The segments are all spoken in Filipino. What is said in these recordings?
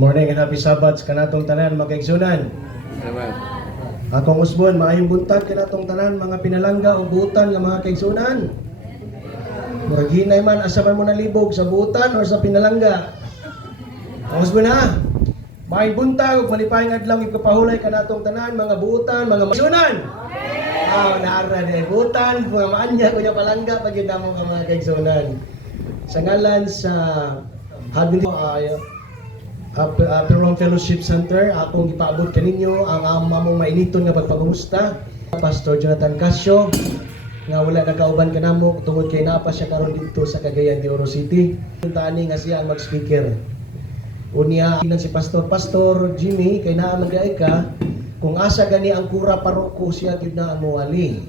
Morning and happy Sabbath kanatong tanan mga kaigsunan. Salamat. Akong usbon, maayong buntag kanatong tanan mga pinalangga o buutan nga mga kaigsunan. Murag hinay man asa man mo nalibog sa buutan or sa pinalangga. Ang usbon ha. Maayong buntag ug malipayong adlaw ipapahulay kanatong tanan mga buutan, mga kaigsunan. Naara na buutan, mga maanya kunya palangga pag namo ka mga kaigsunan. Sa ngalan sa Perong Fellowship Center, akong ipaabot kaninyo ang among mainiton nga pagpangumusta. Pastor Jonathan Casio, nga wala nakauban kanamo tungod kay napa siya karon dito sa Cagayan de Oro City. Tani nga siya ang mag-speaker. Unya si Pastor Jimmy kay naa magay ka kung asa gani ang kura paroko siya gyud na ang muwali.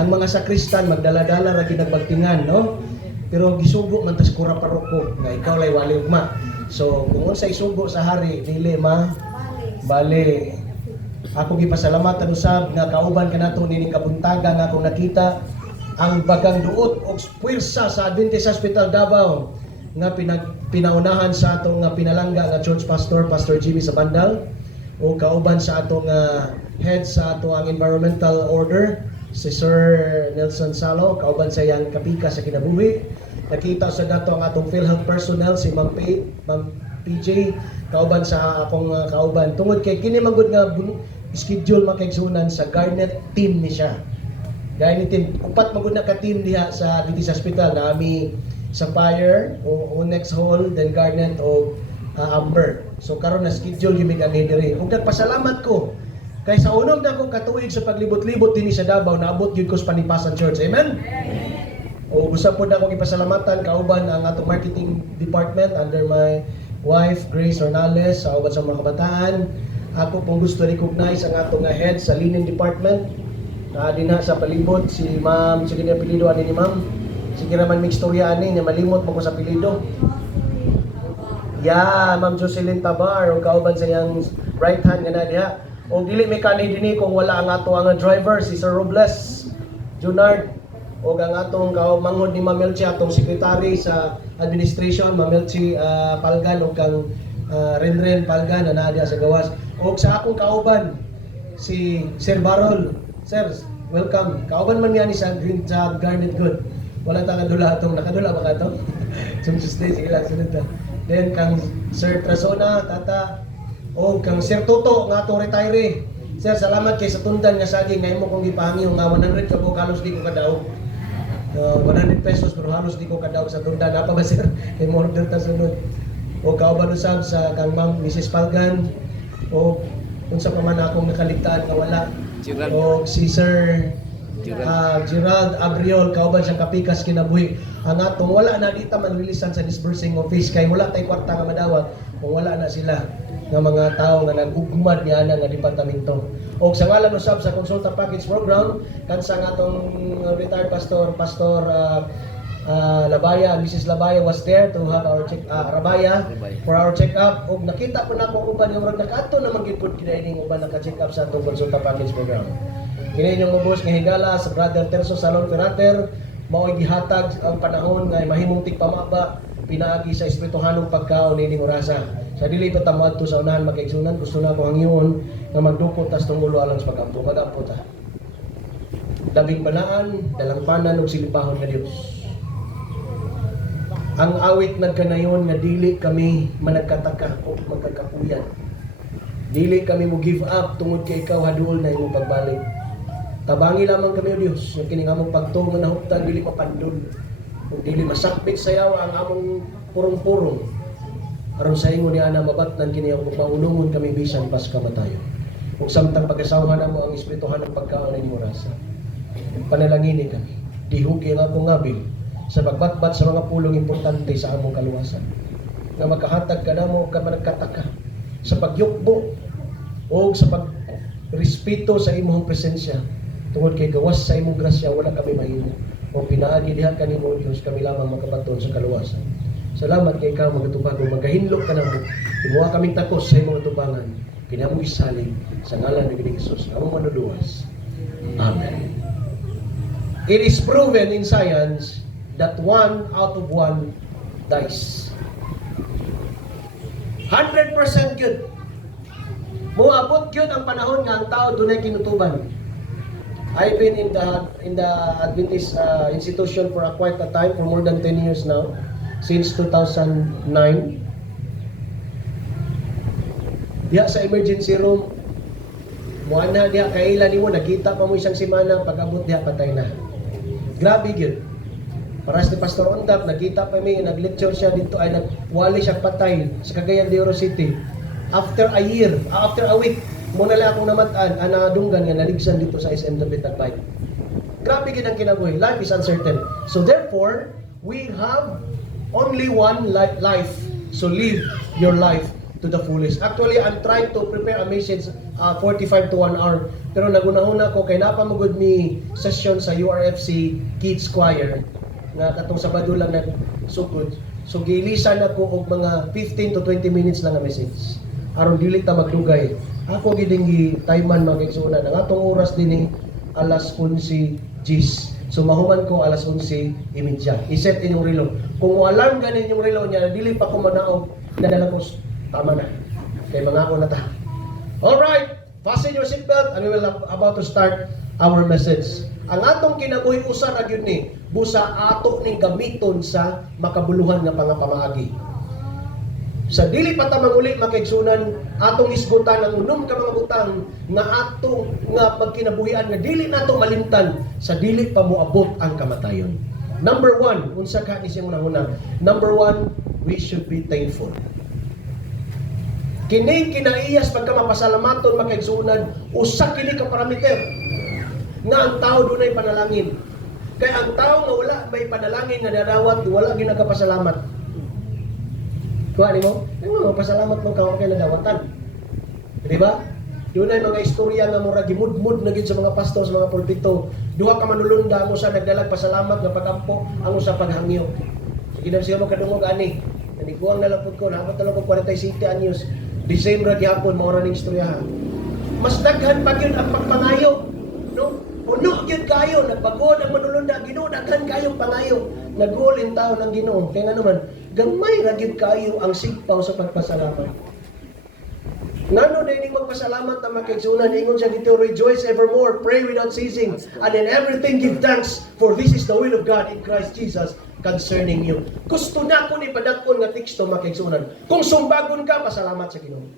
Ang mga sakristan magdala-dala ra gyud nagpagtingan, no? Pero gisugo man tas kura paroko nga ikaw lay wali ugma. So, kung unsa isugo sa hari, dili bali. Ako gipasalamatan usab nga kauban kanato nining kabuntaga nga akong nakita ang bagang duot og puwersa sa Adventist Hospital Davao nga pinaunahan sa atong pinalangga nga church pastor, Pastor Jimmy Sabandal, o kauban sa atong head sa atong environmental order, si Sir Nelson Salo, kauban sa iyang kapika sa kinabuhi. Nakita sa dato ang atong PhilHealth personnel si Ma'am PJ, kauban sa akong kauban. Tungod kay kini magud nga schedule makaigsunan sa Garnet team ni siya. Garnet team, upat magud na ka team diha sa Adventist Hospital, nami Sapphire o Onyx Hall, then Garnet o Amber. So karon na schedule gyud kami diri. Ug nagpasalamat ko kay sa unong dako katuig sa paglibot-libot dinhi sa Davao, naabot gyud ko sa Panipasan Church. Amen. O gusto po na akong ipasalamatan kauban ang atong marketing department under my wife Grace Ornales sa uban sa mga kabataan. Ako pong gusto recognize ang atong head sa linen department na din sa palibot si Ma'am, sige na apelyido ani ni Ma'am. Sige raman may istorya ani nga malimot mo ko sa apelyido. Ma'am Jocelyn Tabar o kauban sa iyang right hand nga na diha. O dili may kanhi dinhi kung wala ang ato ang driver si Sir Robles Junard o ang atong manghod ni Ma'am Melchi, atong secretary sa administration, Ma'am Melchi Palgan o kang Renren Palgan na naadiya sa gawas. O sa akong kauban si Sir Barol. Sir, welcome. Kauban man yan sa Green Job Garnet Good. Wala ta kadula atong nakadula ba ka to? Sumsuste sige lang sunod ta. Then kang Sir Trasona, tata o kang Sir Toto nga atong retiree. Sir, salamat kay sa tundan nga saging nga imo kong gipahangi nga 100 ka po kalos di ko kadaog. 100 pesos pero halos di ko kadaog sa tundan. Apa ba sir? Kay mo order ta sunod. O kauban usab sa kang Ma'am Mrs. Palgan o unsa pa man akong nakaligtaan nga wala. O si Sir Gerald Abriol, kauban siyang kapikas kinabuhi. Ang atong wala na dita manlilisan sa disbursing office kay wala tay kwarta nga madawat kung wala na sila nga mga tao nga nag-ugmad niya nga departamento. O sa ngalan usab sa Consulta Package Program kansa nga atong retired pastor Labaya, Mrs. Labaya was there to have our Rabaya for our check-up. O nakita po na ko uban yung nakato na magipod kinaining uban naka-check-up sa atong Consulta Package Program. Kini yung ubos nga higala sa Brother Terso Salon Ferrater, mao'y gihatag ang panahon nga mahimong tigpamaba pinaagi sa espirituhanong pagkaon nining orasa. Sa dili pa tamad to sa unahan makaigsunan, gusto na ko hangyon nga magdukot tas tungulo alang sa pagampo. Magampo ta. Labing balaan, dalangpanan ug silipahon nga Dios. Ang awit nagkanayon nga dili kami managkataka o magkakapuyan. Dili kami mo give up tungod kay ikaw haduol na imong pagbalik. Tabangi lamang kami o Dios, nga kining among pagtuo na huptan dili mapandol. Kung dili masakbit sayaw ang among purong-purong. Aron sa ingon ni ana mabatnan kini ang maulungon kami bisan pas kamatayon. Kung samtang pag-asawahan namo ang espirituhan ng pagkaon ng morasa. Panalangini kami. Dihugi ang akong ngabil sa pagbatbat sa mga pulong importante sa among kaluwasan. Nga makahatag ka namo ka managkataka sa pagyukbo o sa pagrespeto sa imong presensya. Tungod kay gawas sa imong grasya wala kami mahimo. O pinaagi diha kanimo Dios kami lamang makabaton sa kaluwasan. Salamat kay ikaw magatubag o magahinlok ka namo. Timuha kaming takos sa imong atubangan. Kinamong isalig sa ngalan ni Jesus among manuluwas. Amen. It is proven in science that 1 out of 1 dies. 100% gyud. Moabot gyud ang panahon nga ang tao dunay kinutuban. I've been in the Adventist institution for quite a time, for more than 10 years now, since 2009. Diya sa emergency room, muana diya kailan nimo nakita pa mo isang semana, pag-abot diya patay na. Grabe gyud. Para si Pastor Ondap, nakita pa mi nag-lecture siya dito ay nagwali siya patay sa Cagayan de Oro City. After a year, after a week, muna lang akong namatan, anadunggan nga naligsan dito sa SM David Nagbay. Grabe gyud ang kinabuhi. Life is uncertain. So therefore, we have only one life. So live your life to the fullest. Actually, I'm trying to prepare a message 45 to 1 hour. Pero nagunahuna ko kay napamugod mi session sa URFC Kids Choir nga katong Sabado lang nagsugod. So gilisan ako og mga 15 to 20 minutes lang nga message. Aron dili ta magdugay. Ako giding tayman magigsunan ang atong oras dinhi alas 11:10. So mahuman ko alas 11:30. I-set inyong relo. Kung alarm ganin yung relo niya, dili pa ko manaog, nadala ko tama na. Kay mga ako na ta. All right, fasten your seatbelt and we will about to start our message. Ang atong kinabuhi usa ra gyud ni busa ato ning gamiton sa makabuluhan nga pangapamaagi. Sa dili pa ta manguli makigsunan atong isgutan ang unom ka mga butang nga atong nga pagkinabuhian nga dili nato malimtan sa dili pa moabot ang kamatayon. Number 1, unsa ka ni siyang una. Number 1, we should be thankful. Kini kinaiyas pagka mapasalamaton makigsunan usa kini ka parameter nga ang tao dunay panalangin. Kay ang tao nga wala may panalangin nga nadawat wala ginagapasalamat. Kuha nimo, ano pasalamat mo ka kay nadawatan. Di ba? Doon ay mga istorya nga mura gimudmud na gid sa mga pastor sa mga pulpito. Duha ka manulunda mo sa nagdalag pasalamat nga pagampo ang usa paghangyo. Sige na siya mo kadungog ani. Naniguang nalapod ko naabot na ko 47 anyos. December gihapon mao ra ning istorya. Mas daghan pa gyud ang pagpangayo, no? Puno gyud kayo nagpagod ang manulunda Ginoo daghan kayong pangayo. Naggoal in taon ng Ginoo. Kaya nga naman gamay ra gyud kayo ang sigpaw sa pagpasalamat. Ngano dining magpasalamat ta makigsunan ingon siya dito, rejoice evermore, pray without ceasing, and in everything give thanks, for this is the will of God in Christ Jesus concerning you. Gusto na ko ni padakon nga teksto makigsunan. Kung sumbagon ka, pasalamat sa Ginoo.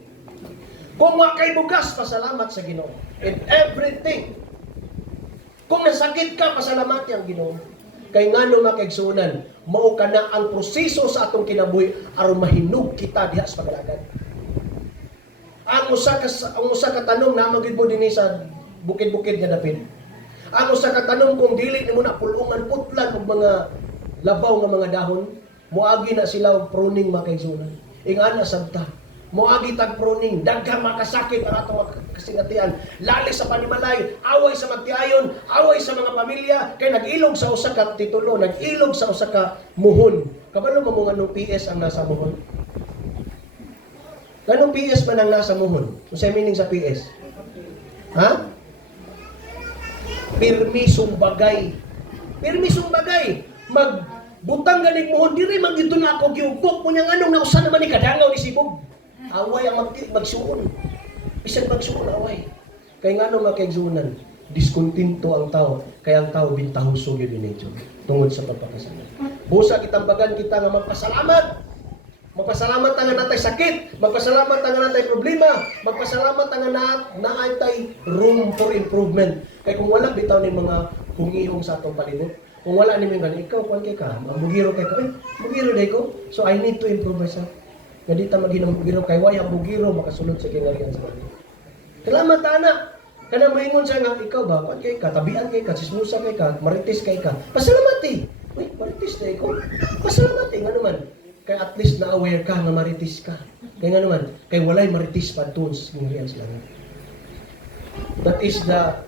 Kung wa kay bugas, pasalamat sa Ginoo. In everything. Kung nasakit ka, pasalamat yang Ginoo. Kay ngano makigsunan, mao kana ang proseso sa atong kinabuhi aron mahinog kita diha sa pagalagad. Ang usa ka tanong na magid mo dinhi sa bukid-bukid nga dapit. Ang usa ka tanong kung dili nimo na pulungan putlan og mga labaw nga mga dahon, moagi na sila og pruning makaigsunan. Ingana sabta. Moagi tag pruning, daghang makasakit ang atong kasingatian. Lali sa panimalay, away sa magtiayon, away sa mga pamilya, kay nag-ilog sa usa ka titulo, nag-ilog sa usa ka muhon. Kabalo mo mga nung PS ang nasa muhon? Ganong PS man ang nasa muhon? Unsay meaning sa PS? Ha? Permisong bagay. Permisong bagay. Magbutang ganing muhon, diri man gito na ako giugbok mo niyang anong nausan naman ni kadangaw ni Sibog. Away ang magsuon. Isang magsuon away. Kaya nga nung makaigsunan, diskontinto ang tao. Kaya ang tao bintahusog yun din tungod sa pagpapasalamat. Busa kitambagan kita nga magpasalamat. Magpasalamat nga natay sakit, magpasalamat nga natay problema, magpasalamat nga naatay room for improvement. Kaya kung wala bitaw ni mga hungihong sa atong palibot, kung wala ni mga ikaw kung kay ka, mabugiro kay ka, bugiro day ko, so I need to improve myself. Nga di ta maghinang bugiro kay way ang bugiro makasulod sa kinalian sa kanila. Salamat ana. Kana moingon siya nga ikaw ba, kung kay ka, tabian kay ka, sismusa kay ka, marites kay ka. Pasalamati. Uy, marites day ko. Pasalamati nga naman. Kaya at least na-aware ka nga maritis ka. Kaya nga naman, kay walay maritis pa doon sa kinalian sa langit. That is the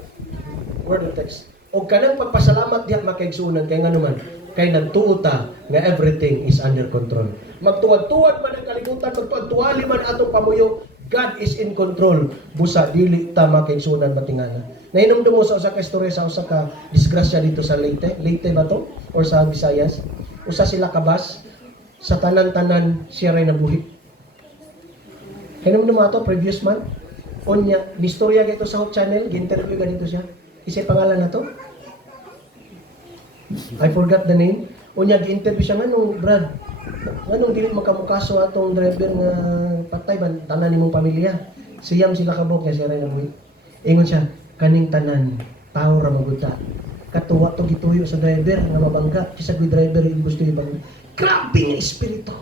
word of text. O kanang pagpasalamat diha makaigsunan, kaya nga naman, kay nagtuota nga everything is under control. Magtuwad-tuwad man ang kalibutan, magtuwad-tuwali man atong pamuyo, God is in control. Busa, dili ta makaigsunan matingana. Nahinumdum mo sa usa ka istorya sa usa ka disgrasya dito sa Leyte. Leyte ba to? Or sa Visayas? Usa sila kabas, sa tanan-tanan siya rin nabuhi. Kaya naman mga to, previous month, unya, bistorya ka ito sa Hope Channel, gi-interview ka dito siya. Isa'y pangalan na to? I forgot the name. Unya, gi-interview siya, nganong, Brad, nganong dili makamukaso atong driver nga patay, tanan ni mong pamilya. Siyam sila kabok niya siya rin ang ingon siya, kaning tanan, tao ra maguta. Katuwa to gituyo sa driver nga mabangga. Kisa ko'y driver yung gusto ibang. Grabe nga espiritu.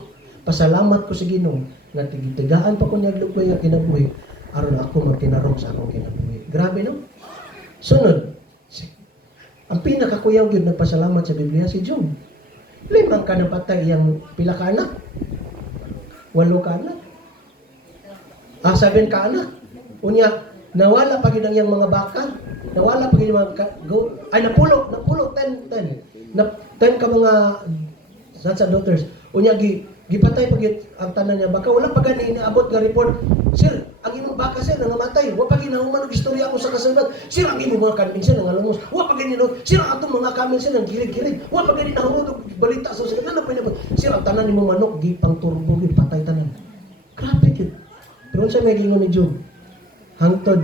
Pasalamat ko sa Ginoo nga tigitigaan pa ko niya lukoy nga kinabuhi aron ako magtinarong sa akong kinabuhi. Grabe no? Sunod, ang pinakakuyaw gyud nagpasalamat sa Biblia si Job. Limang ka napatay iyang pila ka anak. 8 ka anak. 7 ka anak. Unya, nawala pa gid ang iyang mga baka. Nawala pa gid mga napulo 10 ka mga sons and daughters. Unya gipatay pa gid ang tanan niya baka wala pa gani inaabot nga report. Sir, ang imong baka sir nangamatay. Wa pa ginahuman og istorya ko sa kasunod. Sir, ang imong mga kanmin sir nangalungos. Wa pa gani no. Sir, ang atong mga kamin sir nang kilig-kilig. Wa pa gani nahurot og balita sa sir. Ano pa niya? Sir, ang tanan nimong manok gipang turbo gid patay tanan. Grabe gid. Pero sa may gingon ni Job, hangtod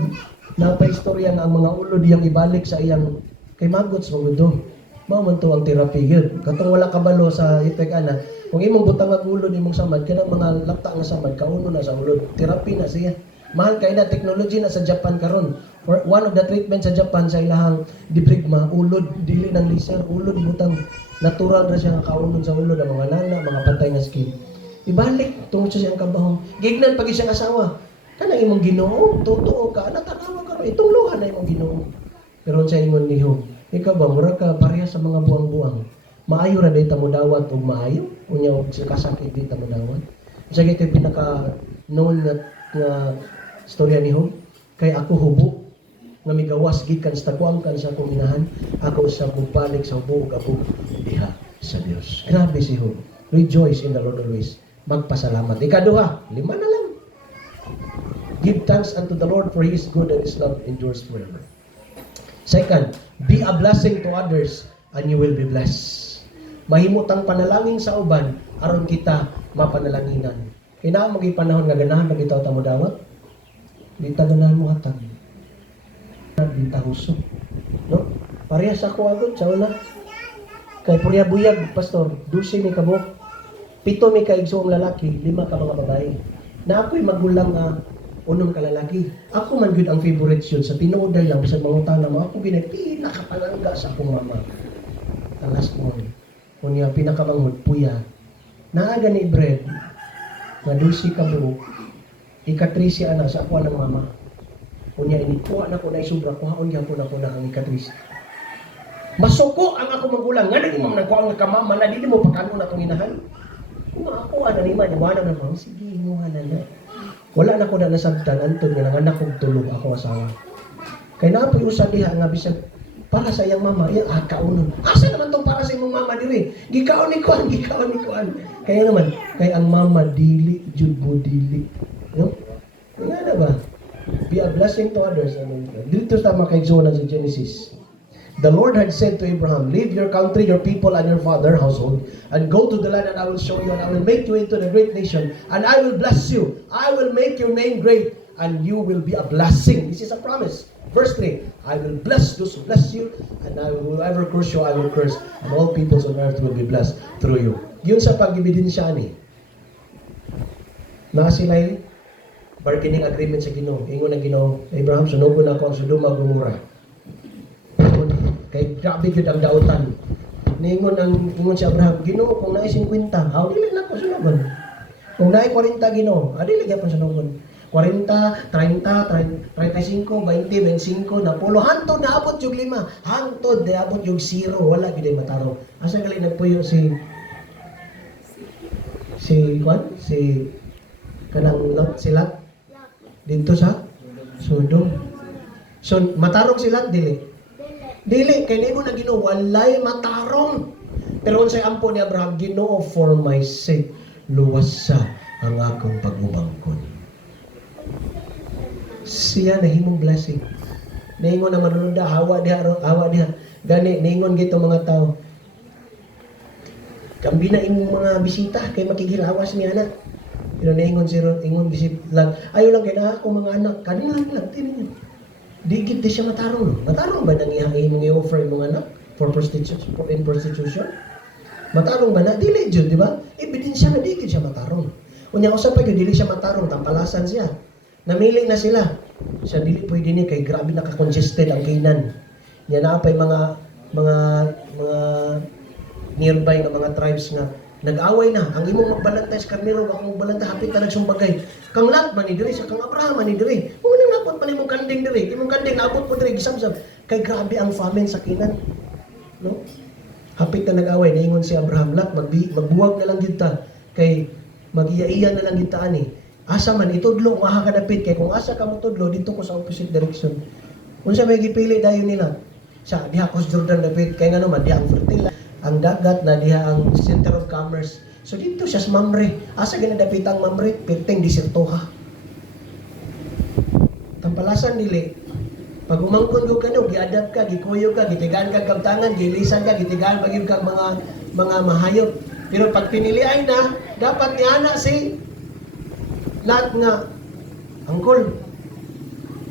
napaistorya nga ang mga ulod iyang ibalik sa iyang kay magots magudo. Mao man to ang therapy gyud. Katong wala kabalo sa itek ana, kung imong butang ang ulod imong samad kanang mga lapta nga samad kauno na sa ulod. Therapy na siya. Mahal kay na technology na sa Japan karon. For one of the treatment sa Japan sa ilahang dibrigma, ulod dili ng laser, ulod butang natural ra siya nga kaunon sa ulod ang mga nana, mga patay nga skin. Ibalik tungod sa siyang kabahong. Gignan pag siyang asawa. Kanang imong Ginoo, totoo ka, natanawa ka itong luha na imong Ginoo. Pero sa ingon ni Job, ikaw ba mura ka pareha sa mga buang-buang. Maayo ra day ta mo dawat og maayo, unya og sa kasakit di ta mo dawat. Sa kay pinaka known nga storya ni Job, kay ako hubo nga migawas gikan sa takuam kan sa kuminahan, ako sa bubalik sa hubo ug ako diha sa Dios. Grabe si Job. Rejoice in the Lord always. Magpasalamat. Ikaduha, 5 na lang. Give thanks unto the Lord for He is good and His love endures forever. Second, be a blessing to others and you will be blessed. Mahimutang panalangin sa uban aron kita mapanalanginan. Kaya magi panahon nga ganahan na bitaw ta mo dawat. Di ta ganahan mo hatag. Di ta huso. No? Parehas ako agad sa una. Kay purya buyag pastor, 12 mi kabok. 7 mi ka igsoong lalaki, 5 ka mga babae. Na ako'y magulang nga 6 ka lalaki. Ako man gyud ang favorite yun sa tinuoday lang sa mga utana mo. Ako ginay pinakapalangga sa akong mama. Talas ko. Kunya pinakamanghod puya. Naaga ni bread nga 12 ka buok. Ika-13 ana sa ako ng mama. Kunya ini kuha na ko na isubra kuhaon gyapon ako na ang ika-13. Masuko ang ako magulang nga naging mga nagkuha nga kamama na dili mo pakano na itong inahan. Kung ako ana ni man, iwana na mo, sige mo na. Wala na ko na nasabtan antod nga nanganak kog tulog ako asawa. Kay napoy usa diha nga bisag para sa iyang mama, iya kaunon. Asa naman tong para sa imong mama diri? Gikaon ni kuan. Kaya naman, kay ang mama dili jud mo dili. No? Nga na ba? Be a blessing to others. Dito sa makaigsunan sa Genesis. The Lord had said to Abraham, leave your country, your people, and your father household, and go to the land that I will show you, and I will make you into a great nation, and I will bless you. I will make your name great, and you will be a blessing. This is a promise. Verse 3, I will bless those who bless you, and whoever curse you, I will curse, and all peoples on earth will be blessed through you. Yun sa pag-ibidensya ni. Na sila'y bargaining agreement sa Ginoo. Ingon ang Ginoo, Abraham, sunugon ako ang Sodoma ug Gomorrah. Kay grabe gyud ang dautan. Ingon si Abraham, Ginoo kung naay 50, haw dili na ko sunugon. Kung naay 40 Ginoo, dili gyapon sunugon. 40, 30, 35, 20, 25, napulo, hantod naabot yung 5. Hantod naabot yung 0. Wala gyud matarong. Asa gali nagpuyo si kanang Lot sila dito sa Sodom. So matarong sila dili kay nimo na Ginoo walay matarong. Pero unsay ampo ni Abraham, Ginoo for my sake luwas sa ang akong pagumangkon. Siya nahimong blessing. Ningon na manununda hawa diha. Gani ningon gito mga tao. Kambi na imong mga bisita kay makigilawas ni ana. Pero naingon siya, ingon gisip lang, ayaw lang kay na ako mga anak, kanila lang, tinin. Di gid di siya matarong. Matarong ba nang imong i-offer imong anak for prostitution, in prostitution? Matarong ba na? Dili jud, di ba? Ebidensya na di gid siya matarong. Unya usap pa gyud dili siya matarong, tampalasan siya. Namili na sila. Sa dili pwede ni kay grabe naka-congested ang Canaan. Yan na pa'y mga nearby nga mga tribes nga nag-away na. Ang imong magbalantay sa karnero, akong magbalantay hapit na nagsumbagay. Kang Lot man ni diri sa kang Abraham man ni diri. Mo nang napot man imong kanding diri. Imong kanding naabot mo diri gisabsab. Kay grabe ang famine sa Canaan. No? Hapit na nag-away, naingon si Abraham, Lot magbuwag na lang gyud ta kay magiya-iya na lang gyud ta ani. Asa man itudlo maha ka dapit kay kung asa ka motudlo dito ko sa opposite direction. Unsa may gipili dayon nila? Sa diha ko sa Jordan dapit kay ngano man diha ang fertile ang dagat na diha ang center of commerce. So dito siya sa Mamre. Asa ginadapit ang Mamre? Perteng disertoha. Tampalasan dili. Pag umangkon ko kano, gi-adapt ka, gikuyo ka, gitigaan ka kabtangan, gilisan ka, gitigaan pagyud kag mga mahayop. Pero pag pinilian na, dapat ni ana si lahat nga angkol.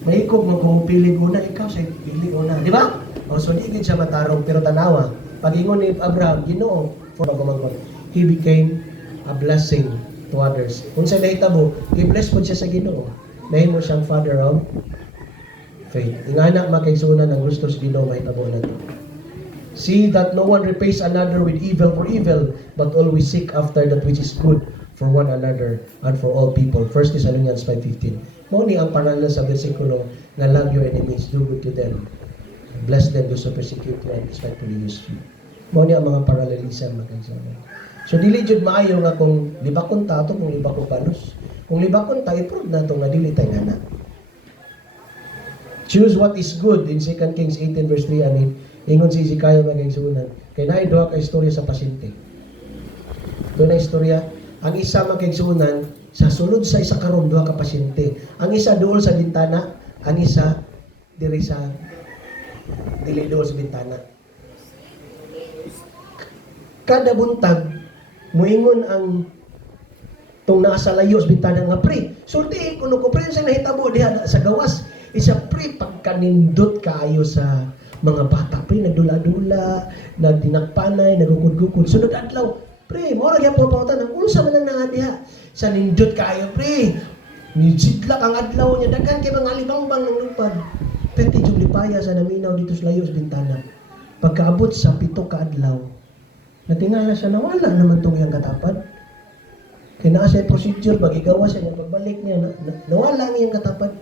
Mahikog magpupili una ikaw sa pili una, di ba? O so di gid siya matarong pero tanawa. Pag-ingon ni Abraham, Ginoo, for pagumangkon, he became a blessing to others. Kung sa nahitabo, i-bless po siya sa Ginoo. Nahimo siyang father of faith. Ingana makaigsunan ang gusto sa Ginoo mahitabo na to. See that no one repays another with evil for evil, but always seek after that which is good for one another and for all people. 1 Thessalonians 5:15. Mao ni ang pangalan sa bersikulo nga love your enemies, do good to them. Bless them, those who persecute you and despitefully use you. Mao ni ang mga paralelism magkaisanan. So dili jud maayo nga kung libakon ta ato kung libakon panos. Kung libakon ta i-prove nato nga dili tay ngana. Choose what is good in 2 Kings 18 verse 3 ani. Ingon si Hezekiah magkaigsunan. Kay naay duha ka istorya sa pasyente. Doon na istorya. Ang isa magkaigsunan sa sulod sa isa karon duha ka pasyente. Ang isa duol sa bintana, ang isa diri sa dili duol sa bintana. Kada buntag muingon ang tong nasa layo sa bintana nga pre. Sulti kuno ko pre sa nahitabo diha sa gawas. Isa pre pagkanindot kaayo sa mga bata pre nagdula-dula, nagdinakpanay, nagukod-gukod. Sunod adlaw, pre, mo ra gyapon pangutanan unsa man ang diha sa nindot kaayo pre. Nidsidlak ang adlaw niya daghan kay mga libangbang ng lupad. Perti jud lipaya sa naminaw dito sa layo sa bintana. Pagkaabot sa 7 ka adlaw, natingala siya nawala naman tong iyang katapad. Kaya naa siya procedure pag igawa siya ng pagbalik niya nawala ang iyang katapad.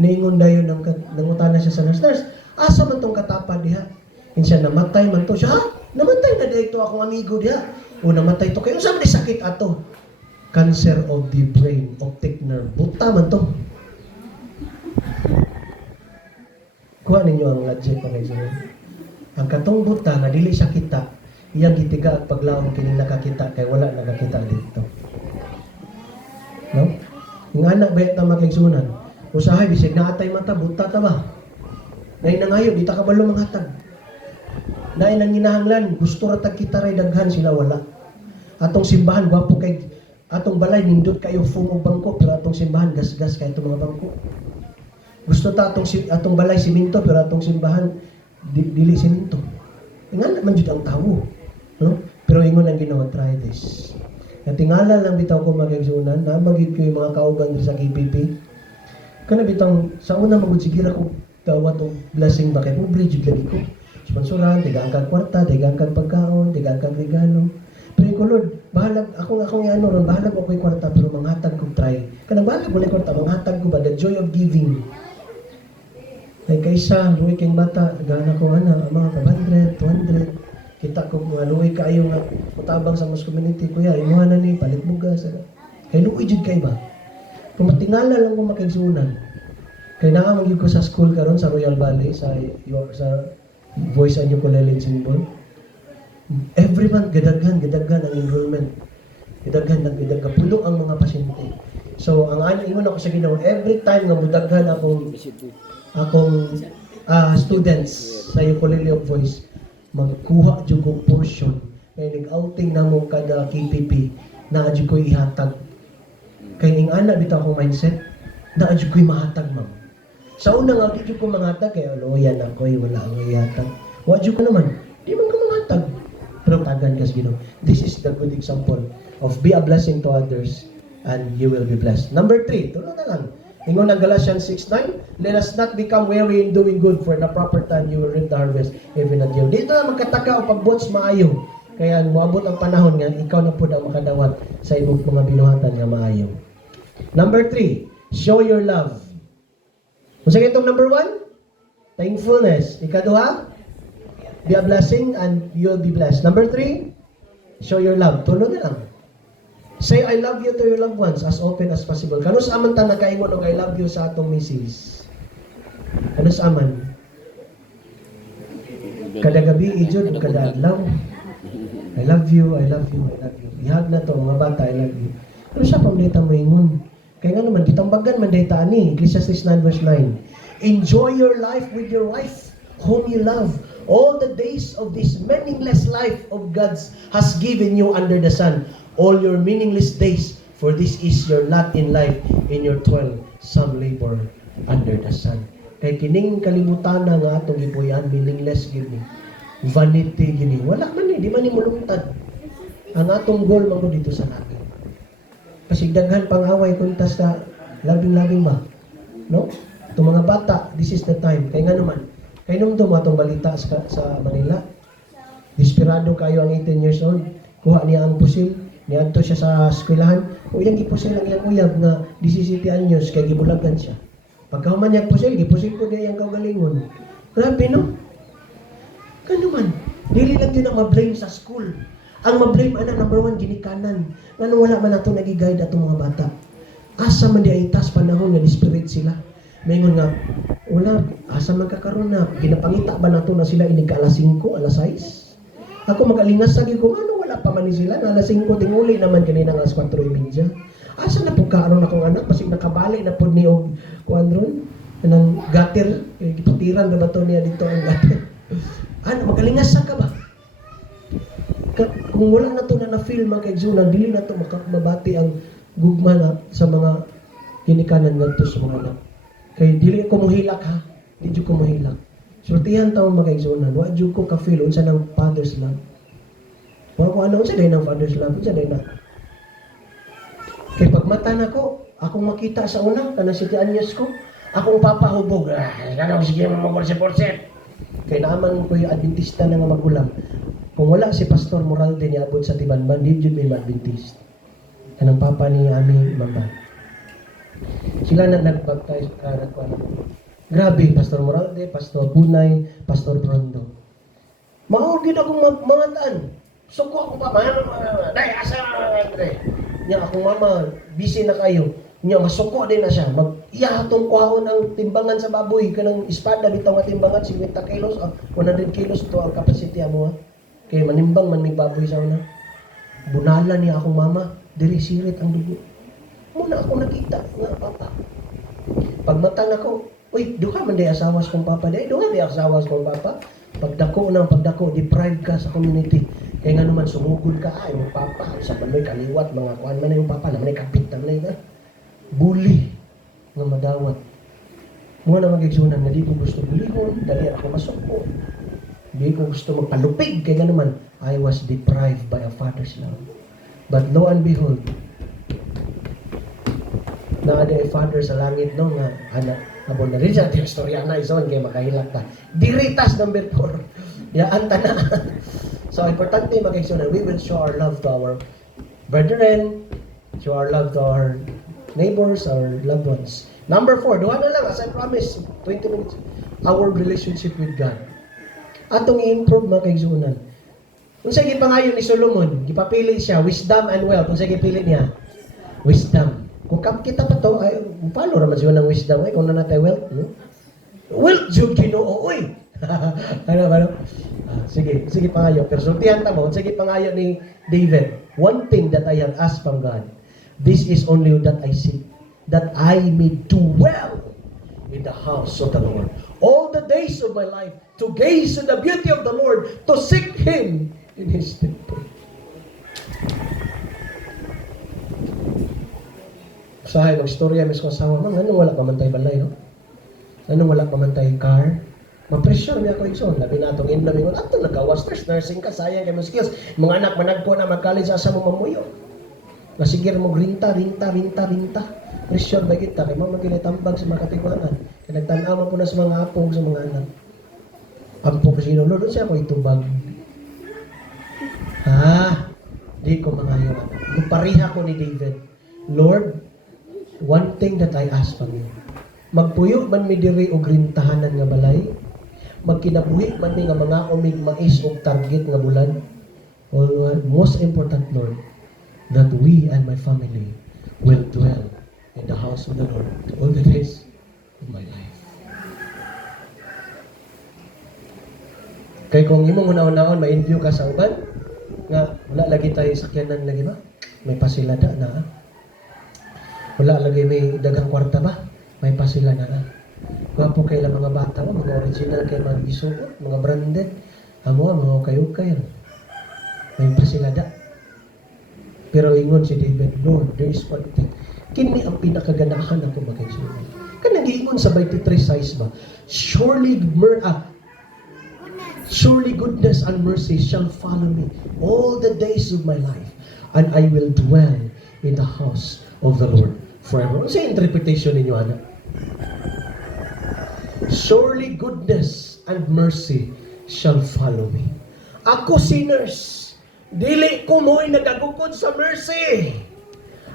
Niingon dayon ng nangutana siya sa nurse, asa man tong katapad diha? Insa namatay man to siya. Ha? Namatay na dito akong amigo diha. O namatay to kayo sa man sakit ato. Cancer of the brain, optic nerve. Buta man to. Kuha ninyo ang logic pa kayo. Ang katong buta nga dili siya kita, iyang gitiga at paglawom kining nakakita kay wala nakakita dito. No? Ang anak ba ita magigsunan? Usahay bisig naatay mata buta ta ba? Nay nangayo di ta kabalo manghatag. Nay nang ginahanglan gusto ra tag kita ray daghan sila wala. Atong simbahan gwapo kay atong balay nindot kayo fumo bangko pero atong simbahan gas-gas kay itong mga bangko. Gusto ta atong balay siminto pero atong simbahan dili siminto. Ingana man jud ang tawo, no? Pero ingon ang Ginoo, try this. Natingala lang bitaw ko magigsunan na magid ko yung mga kauban sa KPP. Kana bitang sa una magud sige ra ko dawat og blessing ba kay pobre jud lagi ko. Sponsoran, tigaan kag kwarta, tigaan kag pagkaon, tigaan kag regalo. Pero ko Lord, bahalag ako ano ron, bahalag ako kwarta pero manghatag ko try. Kanang bahalag ko kwarta, manghatag ko ba the joy of giving. Ay kaysa luwi kang bata, gana ko mga 500, 200. Kita ko mga luwi kaayo nga mutabang sa mas community kuya, imuha na ni palit bugas. Kay luwi jud kay ba? Kung matingala lang ko makigsunan. Kay naa magid ko sa school karon sa Royal Valley sa Voice and Ukulele Symbol. Every month gadaghan ang enrollment. Gadaghan puno ang mga pasyente. So ang ingon ako sa Ginoo, every time nga mudaghan akong students sa Ukulele of Voice, magkuha jud ko portion kay nag-outing namo kada KPP na jud ko ihatag Kay ing ana bitaw akong mindset, na adyo ko'y mahatag, ma'am. Sa una nga, di ko mahatag, kaya loyan ako, wala ang yatag. Wadyo ko naman, di man ka mahatag. Pero tagan ka sa Ginoo. This is the good example of be a blessing to others and you will be blessed. Number 3, tulo na lang. Ingon ang Galatians 6:9, let us not become weary in doing good, for in the proper time you will reap the harvest even at you. Dito na magkataka o pagbuots maayo. Kaya moabot ang panahon nga ikaw na pud ang makadawat sa imong mga binuhatan nga maayo. Number 3, show your love. Kung sa itong number 1, thankfulness. Ikaduha, be a blessing and you'll be blessed. Number 3, show your love. Tulo na lang. Say I love you to your loved ones as often as possible. Kano sa aman ta nakaingon og I love you sa atong misis? Kano sa aman? Kada gabi ijud kada adlaw. I love you, I love you, I love you. Ihag na to mga bata, I love you. Ano siya pang data mo ingon? Kaya nga naman ditambagan man data ani, Ecclesiastes 9:9. Enjoy your life with your wife whom you love. All the days of this meaningless life of God's has given you under the sun. All your meaningless days, for this is your lot in life, in your toil, some labor under the sun. Kay kining kalibutan na nga atong gipuy-an, meaningless gini. Vanity gini. Wala man di man ni mulungtad. Ang atong goal man dito sa natin. Kasi daghan pang-away kuntas sa labing-labing ba? No? Itong mga bata, this is the time. Kaya nga naman, kaya nung dumatong balita sa Manila, desperado kayo ang 18 years old, kuha niya ang pusil, niadto siya sa eskwelahan, uyang gipusil ang iyang uyab na 17 anyos, kaya gibulagan siya. Pagkahuman niya pusil, gipusil po niya iyang kaugalingon. Grabe, no? Kano man, dili lang yun ang mablame sa school. Ang mablame, number 1, ginikanan. Ano wala man nato nagigide atong mga bata. Asa man di ay tas panahon nga desperate sila. Mayingon nga, wala, asa man kakaroon na, ginapangita ba nato na sila inig alas 5, alas 6? Ako magalingas sa ko, ano wala pa man ni sila, na alas 5, tinguli naman kanina alas 4:30. Asa na po karon akong anak, pasig nakabali na po ni og kuandron, nang gatir, gipatiran na ba to niya dito ang gatir. Ano, magalingas sa ka ba? Kung wala na to na na-feel mga kaigsunan, dili na to mabati ang gugma na sa mga kinikanan nga to sa mga anak. Kaya dili ko mohilak ha, dili ko mohilak. Surtihan taong mga kaigsunan, wa jud ko ka-feel unsa ng father's love. Wa ko ano unsa day ng father's love, unsa day na. Kaya pagmata na ko, akong makita sa una, kanang 7 anyos ko, akong papa hubog, kanang sige mo mag-porse-porse. Kaya naman ko yung Adventista na nga magulang. Kung wala si Pastor Moralde ni abot sa Tibanban, di jud may Adventist. Kanang papa ni Ami Mamba. Sila na nag-baptize karakwan. Grabe, Pastor Moralde, Pastor Bunay, Pastor Brondo. Maugid akong mangataan. Suko akong papa. Day, asa Andre. Nya akong mama, busy na kayo. Nya masuko din na siya. Iya atong kuhaon ang timbangan sa baboy kanang espada bitaw nga timbangan 50 kilos, 100 kilos to ang capacity amo ha. Kay manimbang man may baboy sa una. Bunala niya akong mama, diri sirit ang dugo. Muna ako nakita nga papa. Pagmata na ko, uy, duha man day asawa sa kong papa day, duha day asawa sa kong papa. Pagdako, deprived ka sa community. Kaya nga naman sumugod ka, ay mo papa, sa panoy kaliwat, mga kuan man na yung papa, naman ay kapit, naman ay bully nga madawat. Mga na magigsunan nga di ko gusto bulihon, dali ako masuko. Di ko gusto magpalupig, kaya nga naman, I was deprived by a father's love. But lo and behold, na ada ay father sa langit no nga anak abon na rin siya yung storya na ison kaya makahilak ta diritas number 4 yaan ta na. So importante magigsunan, we will show our love to our brethren, show our love to our neighbors, our loved ones. Number 4, duha na lang as I promised 20 minutes, our relationship with God. Atong i-improve mga kaigsunan. Kung sa gipangayon ni Solomon, gipapili siya wisdom and wealth. Kung sa gipili niya wisdom. Kung kita pa to, ay paano raman siya ng wisdom ay kung na natay wealth, no? Wealth jud Ginoo oy. Ano? Sige pangayo. Pero sultihan ta mo, sige pangayo ni David. One thing that I have asked from God, this is only that I seek, that I may do well in the house of the Lord. All the days of my life, to gaze on the beauty of the Lord, to seek Him in His temple. Usahay magstorya mis ko asawa, "Ma'am, anong wala ka man tay balay, no? Anong wala ka man tay car?" Ma-pressure niya ako igsoon. Labi na itong inlam ko, ato nagka-masters, nursing ka, sayang kayo skills. Mga anak managpo na mag-college asa mo mamuyo. Masigir mo rinta. Pressure ba kita? Kaya mga magkinitambag sa mga katiguanan. Kaya nagtanaw mo po na sa mga apong sa mga anak. Ampong ko sino, Lord, siya ako itubag. Di ko mangayo. Pariha ko ni David, Lord, one thing that I ask from you. Magpuyo man mi diri og rintahanan nga balay. Magkinabuhi man mi nga mga umig mais og target nga bulan. Most important, Lord, that we and my family will dwell in the house of the Lord all the days of my life. Kay kung imong una-unaon ma-interview ka sa uban, nga wala lagi tayo sakyanan lagi ba? May pasilada na. Wala lagi may dagang kwarta ba? May pasilada na. Gwapo kay lang mga bata mo, mga original kay mga gisuot, mga branded. Amo, mga ukay-ukay. May pasilada. Pero ingon si David, Lord, there is one thing. Kini ang pinakaganahan ako magkaisunan. Kanang giingon sa 23 size ba? Surely goodness and mercy shall follow me all the days of my life, and I will dwell in the house of the Lord forever. Ano sa interpretation ninyo, anak? Surely goodness and mercy shall follow me. Ako, sinners, dili ko mo'y nagagukod sa mercy.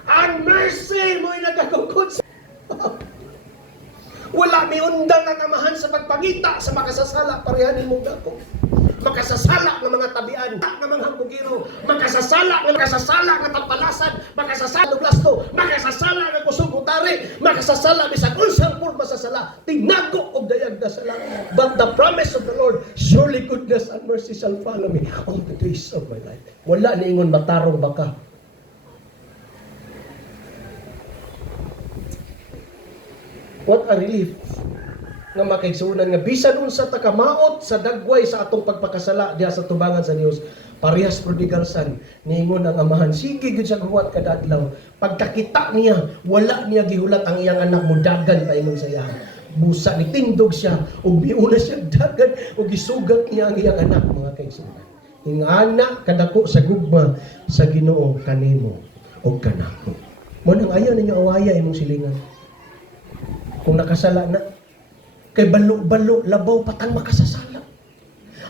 Ang mercy mo'y nagagukod sa... Wala may undang ang amahan sa pagpangita sa makasasala, parehanin mo ako. Makasasala ng mga tabian, ng mga hambugiro, makasasala ng tapalasan, makasasala ng blasto, makasasala ng kusog utari, makasasala bisag unsang purma sa sala, tinago og dayag na sala. But the promise of the Lord, surely goodness and mercy shall follow me all the days of my life. Wala niingon matarong baka. What a relief nga makaigsuunan nga bisan unsa ta kamaot sa dagway sa atong pagpakasala diha sa tubangan sa Dios. Parehas prodigal son, niingon ang amahan, sige gyud siya guwat kada adlaw. Pagkakita niya, wala niya gihulat ang iyang anak mo dagan paingon sa iya. Busa ni tindog siya ug biuna siya dagan ug gisugat niya ang iyang anak, mga kaigsuunan. Ingana kadako sa gugma sa Ginoo kanimo ug kanako. Mo nang ayaw ninyo awaya imong silingan. Kung nakasala na, kay balo-balo, labaw patang makasasala.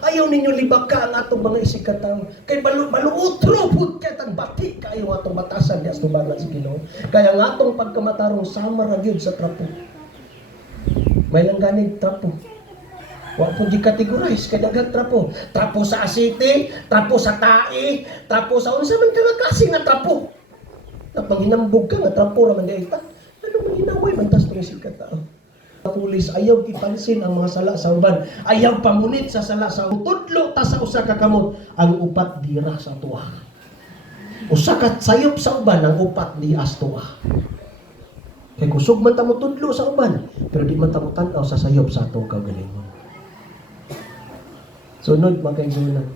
Ayaw ninyo libag ka ang atong mga isikatang, kay balo-balo, utro, putket ang bati kayo atong batasan niya sa tubangan sa Ginoo. Kaya ang atong pagkamatarong sama ra gyud sa trapo. May lang ganig trapo. Wa po gi-categorize kay daghang trapo. Trapo sa asite, trapo sa tae, trapo sa unsa man ka klase nga trapo. Napanghinambog ka nga trapo ra man dayta. Hinaway man tas sikat tao. Pulis ayaw ipansin ang mga sala sa uban. Ayaw pamunit sa sala sa tudlo ta sa usa ka kamot ang upat dira sa tuwa. Usa ka sayop sa uban ang upat di as tuwa. Kay kusog man ta mo tudlo sa uban, pero di man ta mo tan-aw sa sayop sa atong kaugalingon. Sunod mga kaigsunan.